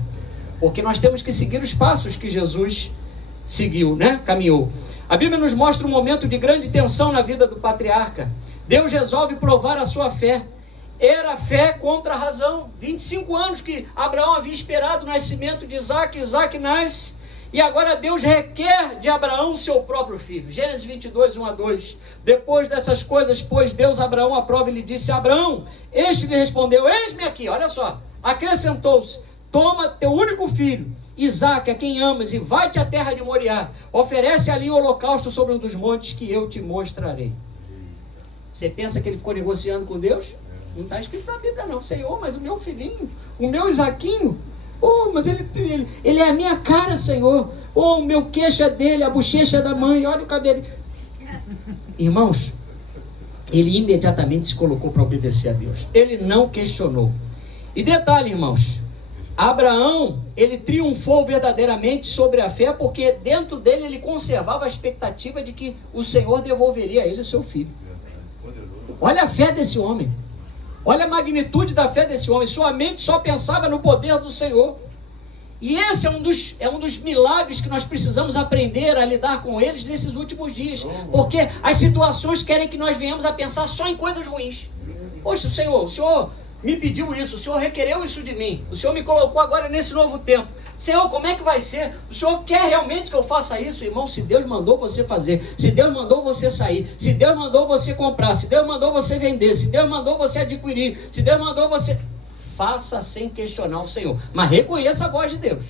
Porque nós temos que seguir os passos que Jesus seguiu, né? Caminhou. A Bíblia nos mostra um momento de grande tensão na vida do patriarca. Deus resolve provar a sua fé. Era fé contra a razão. 25 anos que Abraão havia esperado o nascimento de Isaac. Isaac nasce. E agora Deus requer de Abraão o seu próprio filho. Gênesis 22, 1-2. Depois dessas coisas, pôs Deus a Abraão à prova e lhe disse: Abraão, este lhe respondeu: eis-me aqui. Olha só. Acrescentou-se: toma teu único filho, Isaque, a quem amas, e vai-te à terra de Moriá. Oferece ali o holocausto sobre um dos montes que eu te mostrarei. Você pensa que ele ficou negociando com Deus? Não está escrito na Bíblia não. Senhor, mas o meu filhinho, o meu Isaquinho, mas ele é a minha cara, Senhor. O meu queixo é dele, a bochecha é da mãe, olha o cabelo. Irmãos, ele imediatamente se colocou para obedecer a Deus. Ele não questionou. E detalhe, irmãos, Abraão, ele triunfou verdadeiramente sobre a fé, porque dentro dele ele conservava a expectativa de que o Senhor devolveria a ele o seu filho. Olha a fé desse homem. Olha a magnitude da fé desse homem. Sua mente só pensava no poder do Senhor. E esse é um dos milagres que nós precisamos aprender a lidar com eles nesses últimos dias. Porque as situações querem que nós venhamos a pensar só em coisas ruins. Poxa, o Senhor me pediu isso, o Senhor requereu isso de mim, o Senhor me colocou agora nesse novo tempo. Senhor, como é que vai ser? O Senhor quer realmente que eu faça isso? Irmão, se Deus mandou você fazer, se Deus mandou você sair, se Deus mandou você comprar, se Deus mandou você vender, se Deus mandou você adquirir, se Deus mandou você... Faça sem questionar o Senhor, mas reconheça a voz de Deus.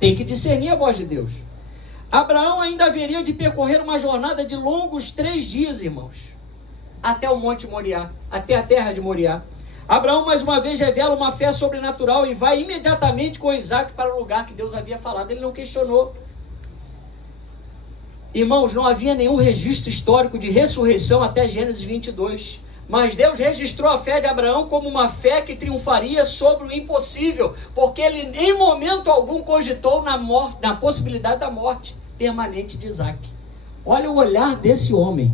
Tem que discernir a voz de Deus. Abraão ainda haveria de percorrer uma jornada de longos 3 dias, irmãos, até o Monte Moriá, até a terra de Moriá. Abraão mais uma vez revela uma fé sobrenatural e vai imediatamente com Isaac para o lugar que Deus havia falado. Ele não questionou. Irmãos, não havia nenhum registro histórico de ressurreição até Gênesis 22. Mas Deus registrou a fé de Abraão como uma fé que triunfaria sobre o impossível, porque ele em momento algum cogitou na possibilidade da morte permanente de Isaac. Olha o olhar desse homem.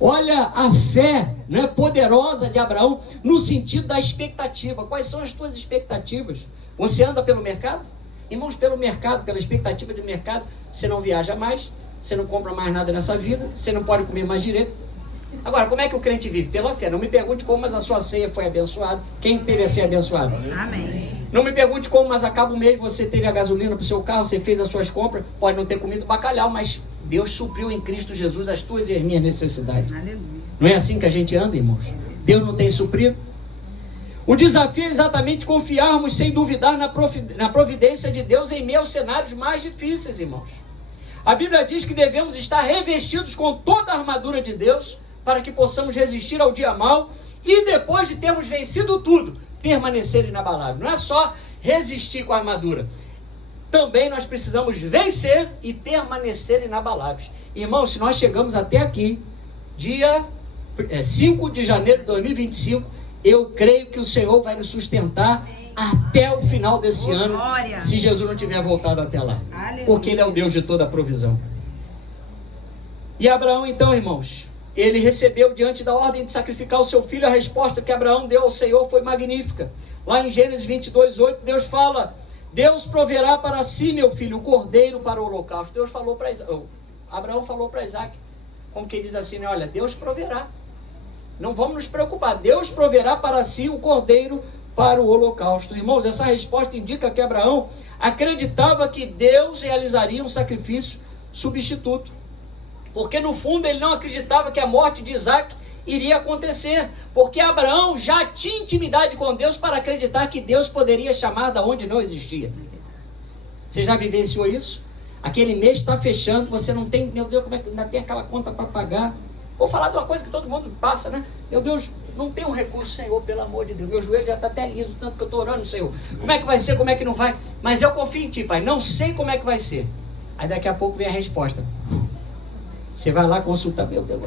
Olha a fé, né, poderosa de Abraão no sentido da expectativa. Quais são as tuas expectativas? Você anda pelo mercado? Irmãos, pelo mercado, pela expectativa de mercado, você não viaja mais, você não compra mais nada nessa vida, você não pode comer mais direito. Agora, como é que o crente vive? Pela fé. Não me pergunte como, mas a sua ceia foi abençoada. Quem teve a ceia abençoada? Amém. Não me pergunte como, mas acaba o mês, você teve a gasolina para o seu carro, você fez as suas compras, pode não ter comido bacalhau, mas Deus supriu em Cristo Jesus as tuas e as minhas necessidades. Aleluia. Não é assim que a gente anda, irmãos? Deus não tem suprido? O desafio é exatamente confiarmos sem duvidar na providência de Deus em meio aos cenários mais difíceis, irmãos. A Bíblia diz que devemos estar revestidos com toda a armadura de Deus para que possamos resistir ao dia mau e depois de termos vencido tudo, permanecer inabalável. Não é só resistir com a armadura. Também nós precisamos vencer e permanecer inabaláveis. Irmãos, se nós chegamos até aqui, dia 5 de janeiro de 2025, eu creio que o Senhor vai nos sustentar até o final desse ano, glória. se Jesus não tiver voltado até lá. Aleluia. Porque Ele é o Deus de toda a provisão. E Abraão, então, irmãos, ele recebeu diante da ordem de sacrificar o seu filho. A resposta que Abraão deu ao Senhor foi magnífica. Lá em Gênesis 22:8, Deus fala: Deus proverá para si, meu filho, o cordeiro para o holocausto. Deus falou para Abraão falou para Isaac, como que diz assim, né? Olha, Deus proverá. Não vamos nos preocupar. Deus proverá para si o cordeiro para o holocausto. Irmãos, essa resposta indica que Abraão acreditava que Deus realizaria um sacrifício substituto. Porque no fundo ele não acreditava que a morte de Isaac iria acontecer. Porque Abraão já tinha intimidade com Deus para acreditar que Deus poderia chamar da onde não existia. Você já vivenciou isso? Aquele mês está fechando, você não tem, meu Deus, como é que ainda tem aquela conta para pagar? Vou falar de uma coisa que todo mundo passa, né? Meu Deus, não tem um recurso, Senhor, pelo amor de Deus. Meu joelho já está até liso, tanto que eu estou orando, Senhor. Como é que vai ser, como é que não vai? Mas eu confio em Ti, Pai. Não sei como é que vai ser. Aí daqui a pouco vem a resposta. Você vai lá consultar, meu Deus,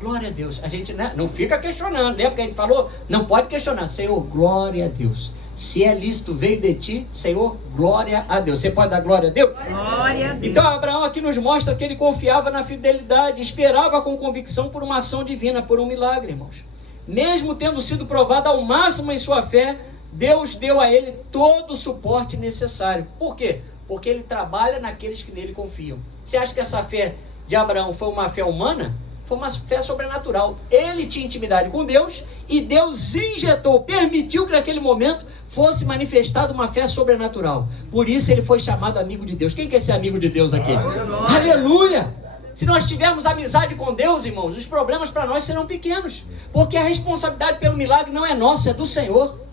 glória a Deus. A gente, né, não fica questionando, né? Porque a gente falou, não pode questionar. Senhor, glória a Deus. Se é lícito, veio de Ti, Senhor, glória a Deus. Você pode dar glória a Deus? Glória a Deus. Então Abraão aqui nos mostra que ele confiava na fidelidade, esperava com convicção por uma ação divina, por um milagre, irmãos. Mesmo tendo sido provado ao máximo em sua fé, Deus deu a ele todo o suporte necessário. Por quê? Porque ele trabalha naqueles que nele confiam. Você acha que essa fé de Abraão foi uma fé humana? Foi uma fé sobrenatural. Ele tinha intimidade com Deus e Deus injetou, permitiu que naquele momento fosse manifestada uma fé sobrenatural. Por isso ele foi chamado amigo de Deus. Quem quer ser amigo de Deus aqui? Aleluia! Aleluia! Se nós tivermos amizade com Deus, irmãos, os problemas para nós serão pequenos. Porque a responsabilidade pelo milagre não é nossa, é do Senhor.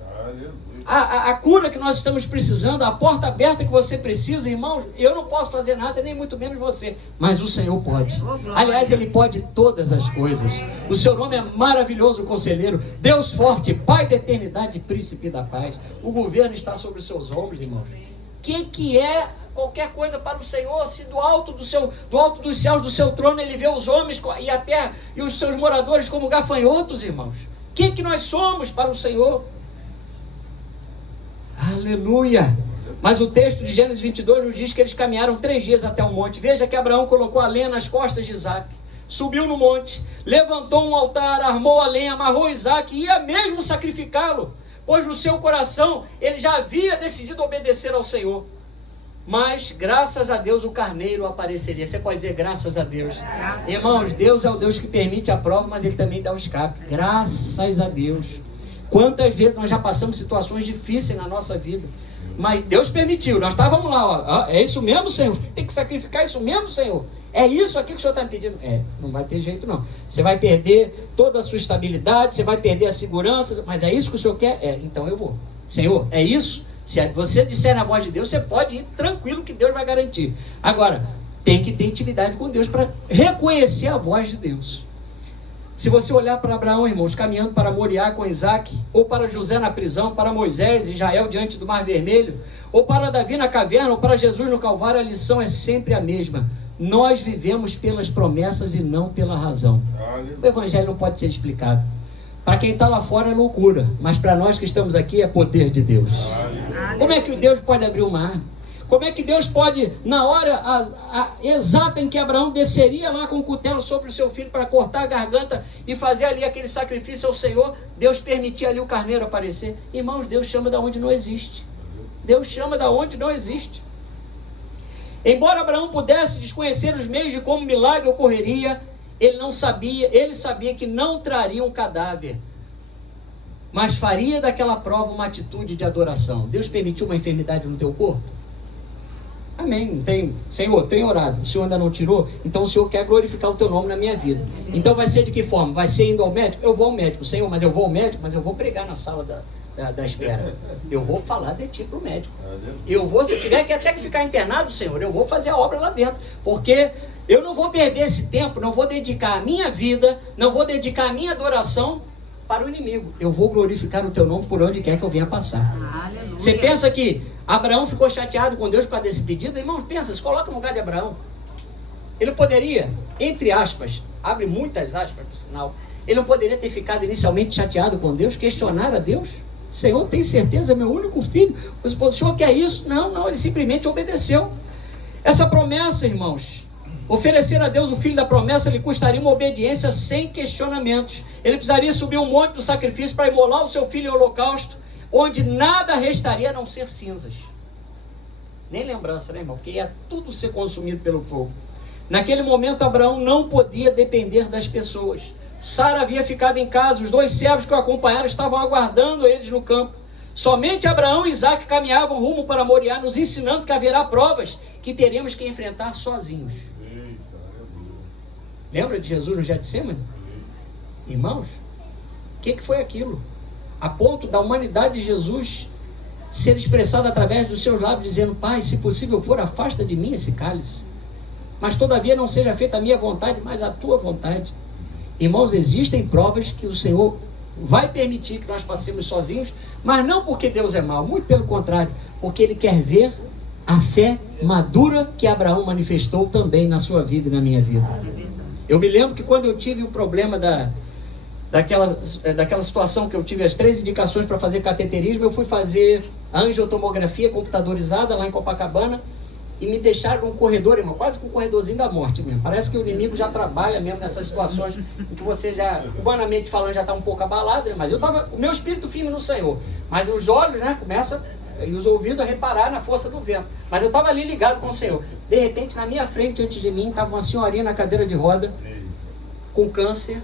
A cura que nós estamos precisando, a porta aberta que você precisa, irmãos, eu não posso fazer nada, nem muito menos você, mas o Senhor pode. Aliás, Ele pode todas as coisas. O seu nome é maravilhoso, conselheiro, Deus forte, Pai da eternidade, Príncipe da paz. O governo está sobre os seus ombros, irmãos. Que é qualquer coisa para o Senhor? Se do alto dos céus, do seu trono, Ele vê os homens e a terra e os seus moradores como gafanhotos, irmãos. Que nós somos para o Senhor? Aleluia! Mas o texto de Gênesis 22 nos diz que eles caminharam 3 dias até o monte. Veja que Abraão colocou a lenha nas costas de Isaac, subiu no monte, levantou um altar, armou a lenha, amarrou Isaac e ia mesmo sacrificá-lo, pois no seu coração ele já havia decidido obedecer ao Senhor. Mas graças a Deus o carneiro apareceria. Você pode dizer graças a Deus. Irmãos, Deus é o Deus que permite a prova, mas Ele também dá o escape. Graças a Deus. Quantas vezes nós já passamos situações difíceis na nossa vida, mas Deus permitiu, nós estávamos lá, ó, é isso mesmo, Senhor? Tem que sacrificar isso mesmo, Senhor? É isso aqui que o Senhor está me pedindo? Não vai ter jeito não. Você vai perder toda a sua estabilidade, você vai perder a segurança, mas é isso que o Senhor quer? Então eu vou. Senhor, é isso? Se você disser na voz de Deus, você pode ir tranquilo que Deus vai garantir. Agora, tem que ter intimidade com Deus para reconhecer a voz de Deus. Se você olhar para Abraão, irmãos, caminhando para Moriá com Isaac, ou para José na prisão, para Moisés e Israel diante do Mar Vermelho, ou para Davi na caverna, ou para Jesus no Calvário, a lição é sempre a mesma. Nós vivemos pelas promessas e não pela razão. O Evangelho não pode ser explicado. Para quem está lá fora é loucura, mas para nós que estamos aqui é poder de Deus. Como é que Deus pode abrir o mar? Como é que Deus pode, na hora exata em que Abraão desceria lá com o cutelo sobre o seu filho para cortar a garganta e fazer ali aquele sacrifício ao Senhor, Deus permitia ali o carneiro aparecer? Irmãos, Deus chama da onde não existe. Deus chama da onde não existe. Embora Abraão pudesse desconhecer os meios de como o milagre ocorreria, ele sabia que não traria um cadáver, mas faria daquela prova uma atitude de adoração. Deus permitiu uma enfermidade no teu corpo? Amém. Senhor, tenho orado. O Senhor ainda não tirou? Então o Senhor quer glorificar o teu nome na minha vida. Então vai ser de que forma? Vai ser indo ao médico? Eu vou ao médico. Senhor, mas eu vou ao médico, mas eu vou pregar na sala da espera. Eu vou falar de ti para o médico. Se eu tiver que até que ficar internado, Senhor, eu vou fazer a obra lá dentro. Porque eu não vou perder esse tempo, não vou dedicar a minha vida, não vou dedicar a minha adoração para o inimigo. Eu vou glorificar o teu nome por onde quer que eu venha passar. Aleluia. Você pensa que Abraão ficou chateado com Deus por causa desse pedido? Irmão, pensa, se coloca no lugar de Abraão. Ele poderia, entre aspas, abre muitas aspas por sinal, ele não poderia ter ficado inicialmente chateado com Deus, questionar a Deus? Senhor, tem certeza, meu único filho? O senhor quer isso? Não, ele simplesmente obedeceu. Essa promessa, irmãos, oferecer a Deus o filho da promessa lhe custaria uma obediência sem questionamentos. Ele precisaria subir um monte do sacrifício para imolar o seu filho em holocausto, onde nada restaria a não ser cinzas. Nem lembrança, né, irmão? Porque ia tudo ser consumido pelo fogo. Naquele momento, Abraão não podia depender das pessoas. Sara havia ficado em casa, os 2 servos que o acompanharam estavam aguardando eles no campo. Somente Abraão e Isaque caminhavam rumo para Moriá, nos ensinando que haverá provas que teremos que enfrentar sozinhos. Lembra de Jesus no Getsemane? Irmãos, o que foi aquilo? A ponto da humanidade de Jesus ser expressada através dos seus lábios, dizendo: Pai, se possível for, afasta de mim esse cálice. Mas todavia não seja feita a minha vontade, mas a tua vontade. Irmãos, existem provas que o Senhor vai permitir que nós passemos sozinhos, mas não porque Deus é mau, muito pelo contrário, porque Ele quer ver a fé madura que Abraão manifestou também na sua vida e na minha vida. Eu me lembro que quando eu tive o problema daquela situação que eu tive as 3 indicações para fazer cateterismo, eu fui fazer angiotomografia computadorizada lá em Copacabana, e me deixaram num corredor, irmão, quase com um corredorzinho da morte mesmo. Parece que o inimigo já trabalha mesmo nessas situações em que você já, humanamente falando, já está um pouco abalado, né? Mas eu estava, o meu espírito firme no Senhor, mas os olhos, né, começam, e os ouvidos a reparar na força do vento. Mas eu estava ali ligado com o Senhor. De repente, na minha frente, antes de mim, estava uma senhorinha na cadeira de roda, com câncer,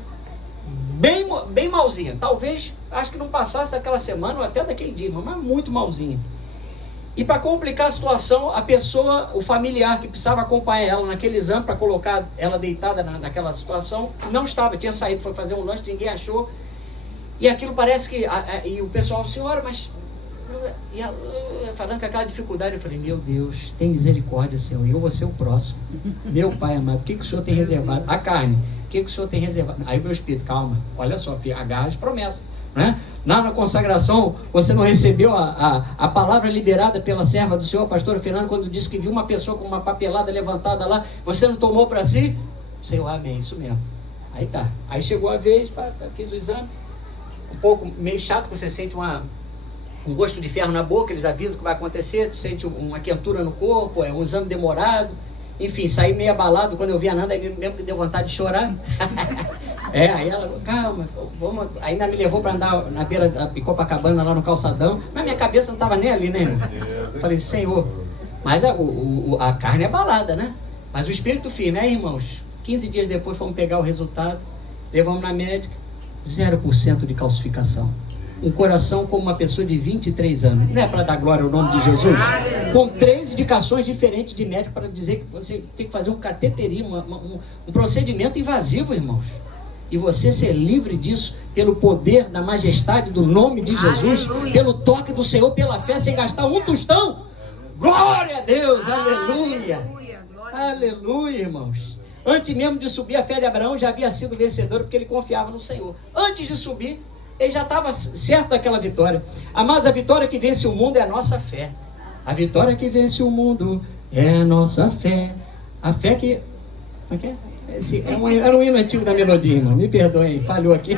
bem malzinha. Talvez, acho que não passasse daquela semana ou até daquele dia, mas muito malzinha. E para complicar a situação, a pessoa, o familiar que precisava acompanhar ela naquele exame para colocar ela deitada naquela situação, não estava, tinha saído, foi fazer um lanche, ninguém achou. E aquilo parece que, e o pessoal, senhora, mas... E ela, falando com aquela dificuldade, eu falei: meu Deus, tem misericórdia, Senhor, e eu vou ser o próximo. Meu Pai amado, o que o Senhor tem reservado? A carne, o que o Senhor tem reservado? Aí meu espírito: calma, olha só, filho, agarra as promessas, né? Lá na consagração, você não recebeu a palavra liberada pela serva do Senhor, a pastora Fernanda, quando disse que viu uma pessoa com uma papelada levantada lá, você não tomou para si? Senhor, amém, isso mesmo. Aí tá, aí chegou a vez, fiz o exame, um pouco meio chato, porque você sente um gosto de ferro na boca, eles avisam que vai acontecer, tu sente uma quentura no corpo, é um exame demorado, enfim, saí meio abalado. Quando eu vi a Nanda, aí mesmo que deu vontade de chorar. Aí ela, calma, vamos, ainda me levou para andar na beira da Copacabana, lá no calçadão, mas minha cabeça não estava nem ali, né, irmão? Falei: Senhor, mas a carne é abalada, né? Mas o espírito firme, né, irmãos? 15 dias depois fomos pegar o resultado, levamos na médica, 0% de calcificação. Um coração como uma pessoa de 23 anos. Não é para dar glória ao nome de Jesus? Com 3 indicações diferentes de médico para dizer que você tem que fazer um cateterismo, um procedimento invasivo, irmãos. E você ser livre disso pelo poder da majestade do nome de Jesus, pelo toque do Senhor, pela fé, sem gastar um tostão. Glória a Deus, aleluia. Aleluia, irmãos. Antes mesmo de subir, a fé de Abraão já havia sido vencedora, porque ele confiava no Senhor. Antes de subir, ele já estava certo daquela vitória. Amados, a vitória que vence o mundo é a nossa fé. A vitória que vence o mundo é a nossa fé. A fé que... Como é que é? Era um hino antigo da melodia, irmão. Me perdoem, falhou aqui.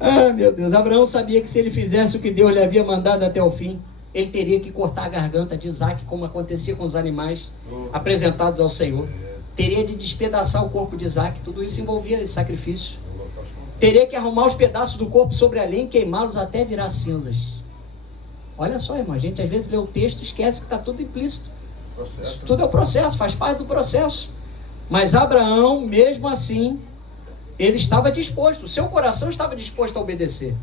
Ah, meu Deus. Abraão sabia que se ele fizesse o que Deus lhe havia mandado até o fim, ele teria que cortar a garganta de Isaque, como acontecia com os animais apresentados ao Senhor. Teria de despedaçar o corpo de Isaque. Tudo isso envolvia esse sacrifício. Teria que arrumar os pedaços do corpo sobre a lenha e queimá-los até virar cinzas. Olha só, irmão, a gente às vezes lê o texto e esquece que está tudo implícito. Isso tudo é o processo, faz parte do processo. Mas Abraão, mesmo assim, ele estava disposto, o seu coração estava disposto a obedecer.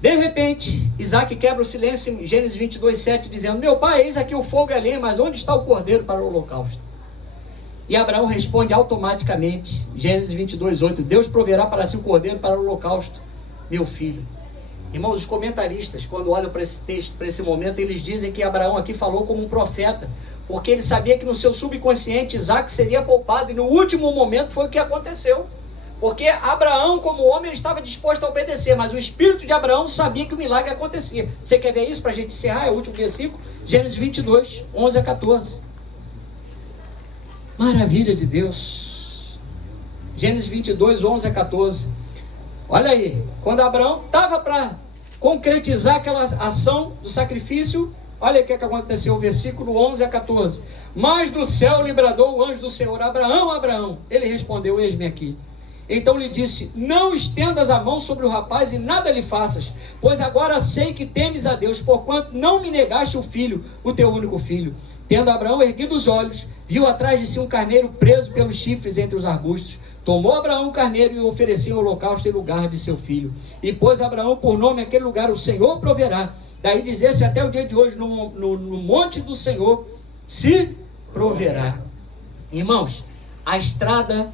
De repente, Isaque quebra o silêncio em Gênesis 22:7, dizendo: meu pai, eis aqui o fogo e a lenha, mas onde está o cordeiro para o holocausto? E Abraão responde automaticamente, Gênesis 22:8, Deus proverá para si o cordeiro para o holocausto, meu filho. Irmãos, os comentaristas, quando olham para esse texto, para esse momento, eles dizem que Abraão aqui falou como um profeta, porque ele sabia que no seu subconsciente Isaque seria poupado, e no último momento foi o que aconteceu. Porque Abraão, como homem, ele estava disposto a obedecer, mas o espírito de Abraão sabia que o milagre acontecia. Você quer ver isso para a gente encerrar? É o último versículo, Gênesis 22, 11 a 14. Maravilha de Deus. Gênesis 22, 11 a 14. Olha aí, quando Abraão estava para concretizar aquela ação do sacrifício, olha o que aconteceu, versículo 11 a 14. Mas do céu lhe bradou o anjo do Senhor: Abraão, Abraão. Ele respondeu: eis-me aqui. Então lhe disse: não estendas a mão sobre o rapaz e nada lhe faças, pois agora sei que temes a Deus, porquanto não me negaste o filho, o teu único filho. Tendo Abraão erguido os olhos, viu atrás de si um carneiro preso pelos chifres entre os arbustos. Tomou Abraão o carneiro e o ofereceu ao holocausto em lugar de seu filho. E pôs Abraão por nome aquele lugar: o Senhor proverá. Daí dizer-se até o dia de hoje: no monte do Senhor se proverá. Irmãos, a estrada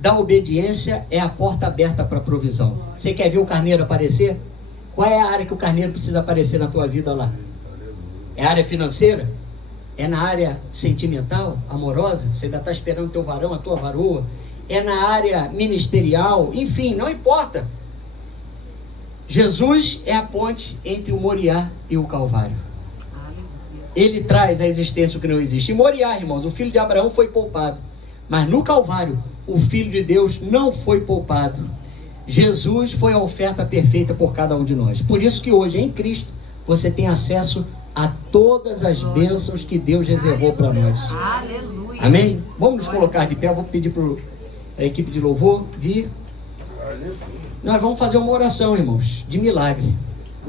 da obediência é a porta aberta para a provisão. Você quer ver o carneiro aparecer? Qual é a área que o carneiro precisa aparecer na tua vida lá? É a área financeira? É na área sentimental, amorosa? Você ainda está esperando o teu varão, a tua varoa? É na área ministerial? Enfim, não importa. Jesus é a ponte entre o Moriá e o Calvário. Ele traz à existência o que não existe. Em Moriá, irmãos, o filho de Abraão foi poupado. Mas no Calvário, o Filho de Deus não foi poupado. Jesus foi a oferta perfeita por cada um de nós. Por isso que hoje, em Cristo, você tem acesso a todas as bênçãos que Deus reservou para nós. Aleluia. Amém? Vamos nos colocar de pé. Eu vou pedir para a equipe de louvor vir. Nós vamos fazer uma oração, irmãos, de milagre.